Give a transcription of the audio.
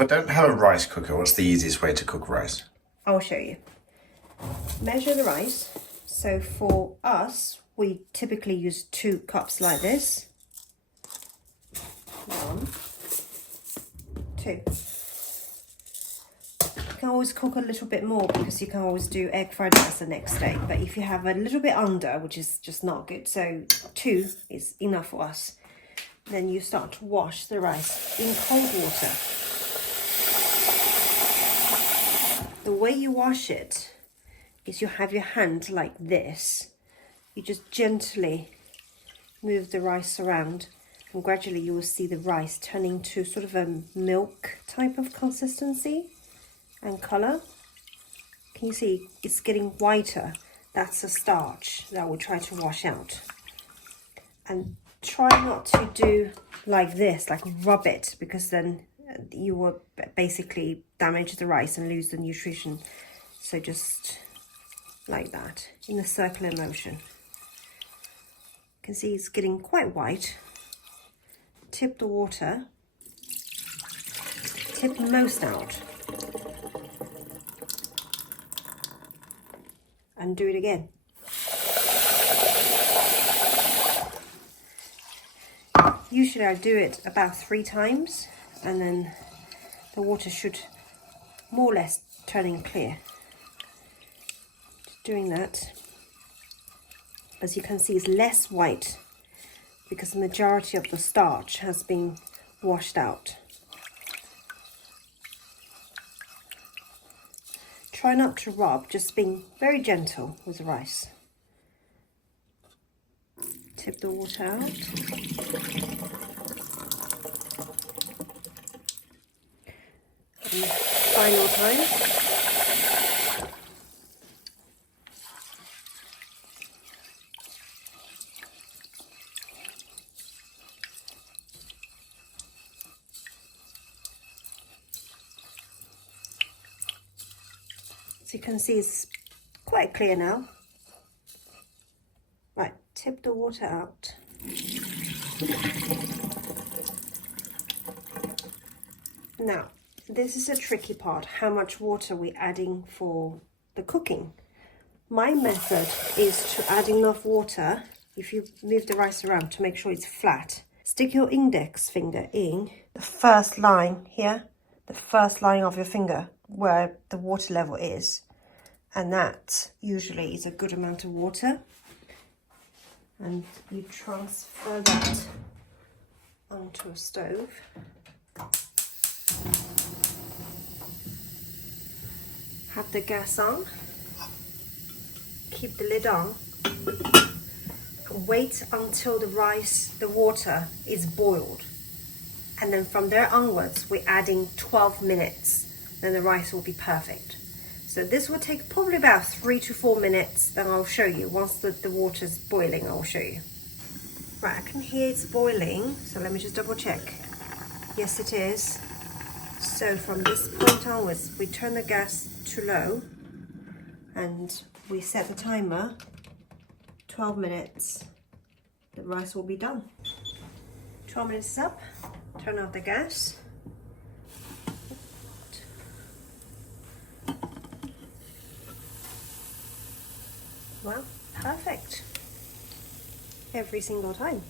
if I don't have a rice cooker, what's the easiest way to cook rice? I'll show you. Measure the rice. So for us, we typically use 2 cups like this. 1, 2. You can always cook a little bit more because you can always do egg fried rice the next day. But if you have a little bit under, which is just not good, so 2 is enough for us. Then you start to wash the rice in cold water. The way you wash it is you have your hand like this. You just gently move the rice around, and gradually you will see the rice turning to sort of a milk type of consistency and color. Can you see it's getting whiter? That's the starch that we'll try to wash out. And try not to do like this, like rub it, because then you will basically damage the rice and lose the nutrition. So just like that, in a circular motion. You can see it's getting quite white. Tip the water, tip most out, and do it again. Usually I do it about 3 times, and then the water should more or less turning clear. Just doing that, as you can see, it's less white because the majority of the starch has been washed out. Try not to rub, just being very gentle with the rice. Tip the water out. And final time. So you can see it's quite clear now. Right, tip the water out. Now, this is a tricky part, how much water we're adding for the cooking. My method is to add enough water, if you move the rice around, to make sure it's flat. Stick your index finger in the first line here, the first line of your finger, where the water level is. And that usually is a good amount of water. And you transfer that onto a stove. Have the gas on. Keep the lid on. Wait until the water is boiled. And then from there onwards, we're adding 12 minutes. Then the rice will be perfect. So this will take probably about 3 to 4 minutes. Then I'll show you. Once the water's boiling, I'll show you. Right, I can hear it's boiling. So let me just double check. Yes, it is. So from this point onwards, we turn the gas to low. And we set the timer. 12 minutes. The rice will be done. 12 minutes is up. Turn off the gas. Well, perfect. Every single time.